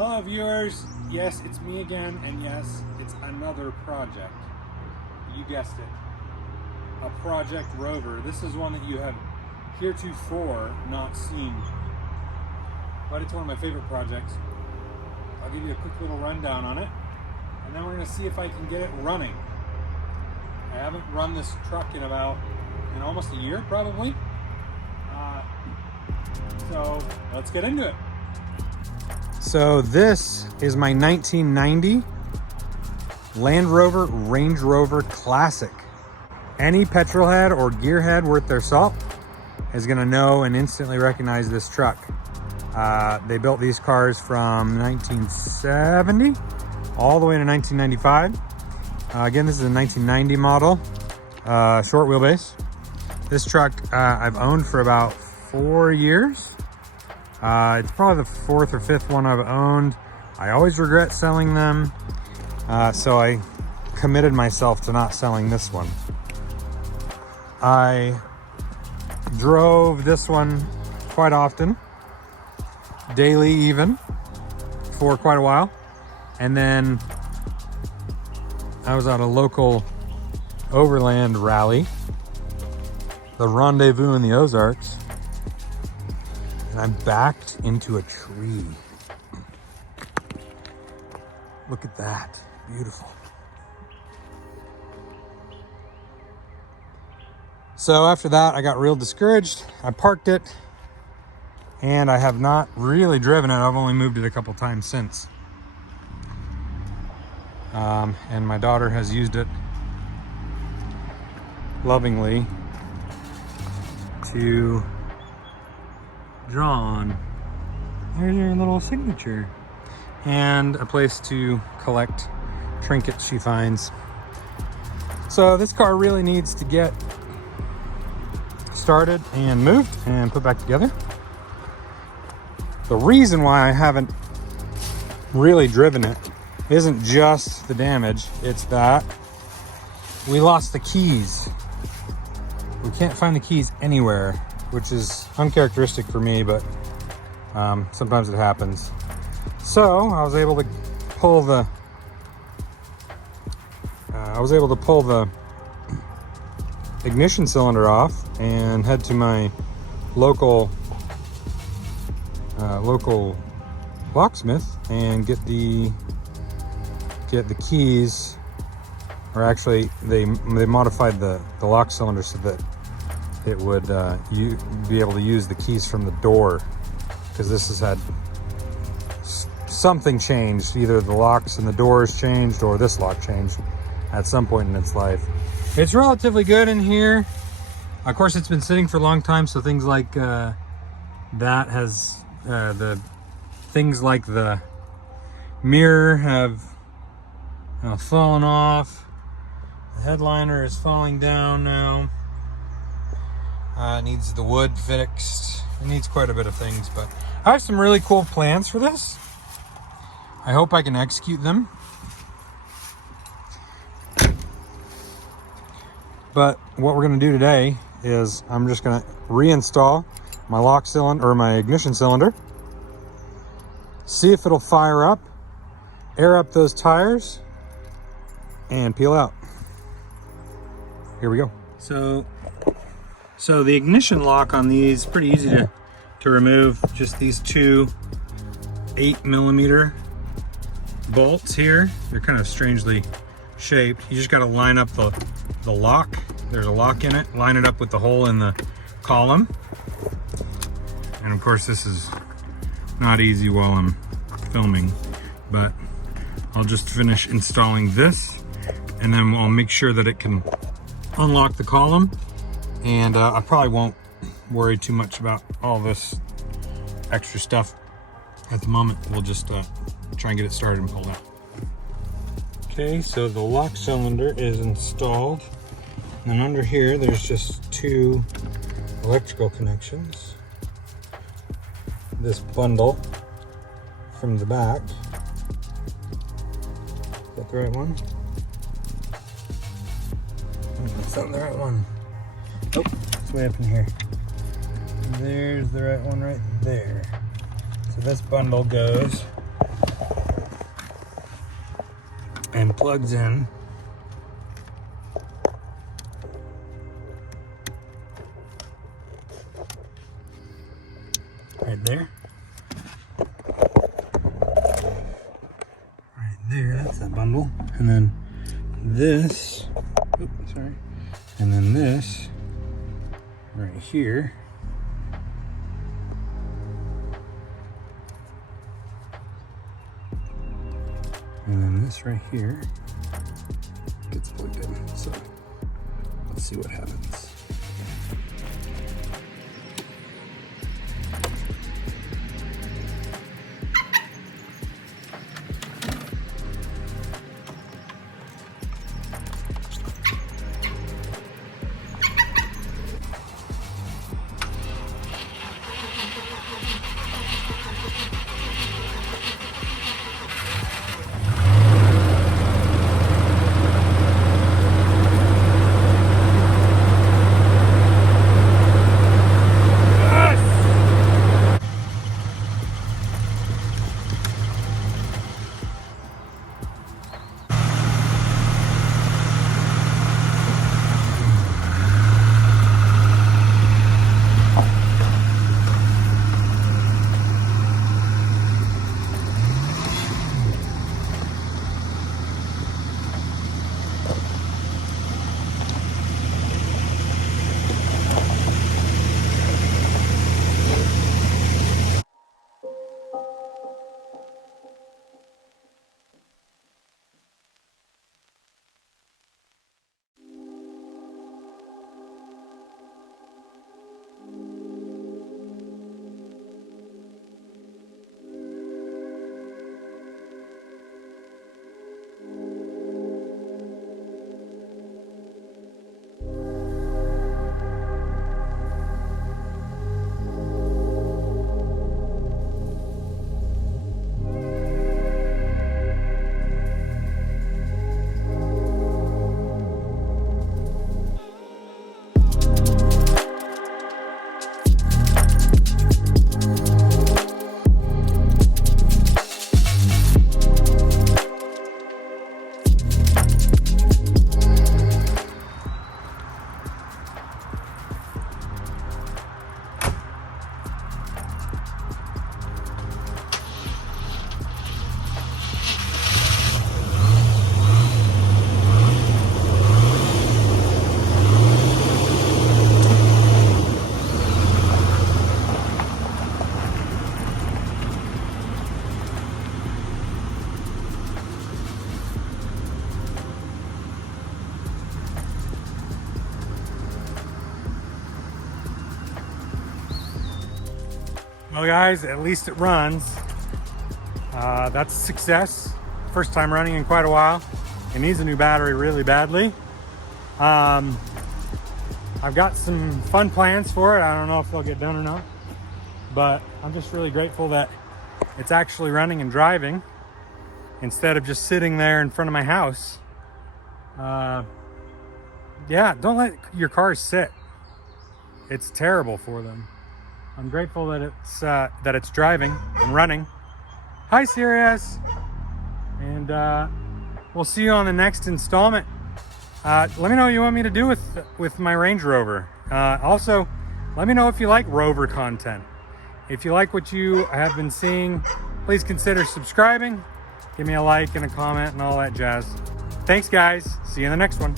Hello viewers, yes, it's me again, and yes, it's another project. You guessed it, a Project Rover. This is one that you have heretofore not seen, but it's one of my favorite projects. I'll give you a quick little rundown on it, and then we're going to see if I can get it running. I haven't run this truck in almost a year, probably. So let's get into it. So this is my 1990 Land Rover Range Rover Classic. Any petrolhead or gearhead worth their salt is gonna know and instantly recognize this truck. They built these cars from 1970 all the way to 1995. Again, this is a 1990 model, short wheelbase. This truck I've owned for about 4 years. It's probably the fourth or fifth one I've owned. I always regret selling them, so I committed myself to not selling this one. I drove this one quite often, daily even, for quite a while. And then I was at a local overland rally, the Rendezvous in the Ozarks, and I backed into a tree. Look at that, beautiful. So after that, I got real discouraged. I parked it, and I have not really driven it. I've only moved it a couple times since. And my daughter has used it lovingly to draw on. There's your little signature. And a place to collect trinkets she finds. So this car really needs to get started and moved and put back together. The reason why I haven't really driven it isn't just the damage, it's that we lost the keys. We can't find the keys anywhere, which is uncharacteristic for me, but sometimes it happens. So I was able to pull the ignition cylinder off and head to my local locksmith and get the keys. Or actually, they modified the lock cylinder so that it would you be able to use the keys from the door, because this has had something changed. Either the locks and the doors changed, or this lock changed at some point in its life. It's relatively good in here. Of course, it's been sitting for a long time, so things like that has the mirror have fallen off. The headliner is falling down now. It needs the wood fixed. It needs quite a bit of things, but I have some really cool plans for this. I hope I can execute them. But what we're gonna do today is I'm just gonna reinstall my lock cylinder, or my ignition cylinder, see if it'll fire up, air up those tires, and peel out. Here we go. So the ignition lock on these, pretty easy to remove. Just these two 8mm bolts here. They're kind of strangely shaped. You just got to line up the lock. There's a lock in it. Line it up with the hole in the column. And of course, this is not easy while I'm filming, but I'll just finish installing this, and then I'll make sure that it can unlock the column. And I probably won't worry too much about all this extra stuff at the moment. We'll just try and get it started and pull out. Okay, so the lock cylinder is installed. And under here, there's just two electrical connections. This bundle from the back. Is that the right one? That's not the right one. Oh, it's way up in here. There's the right one right there. So this bundle goes and plugs in. Right there. Right there, that's that bundle. And then this, oops, sorry. And then this right here. And then this right here gets plugged in. So let's see what happens. Well guys, at least it runs. That's a success. First time running in quite a while. It needs a new battery really badly. I've got some fun plans for it. I don't know if they'll get done or not, but I'm just really grateful that it's actually running and driving instead of just sitting there in front of my house. Yeah, don't let your cars sit. It's terrible for them. I'm grateful that it's driving and running. Hi, Sirius. And we'll see you on the next installment. Let me know what you want me to do with my Range Rover. Also, let me know if you like Rover content. If you like what you have been seeing, please consider subscribing. Give me a like and a comment and all that jazz. Thanks, guys. See you in the next one.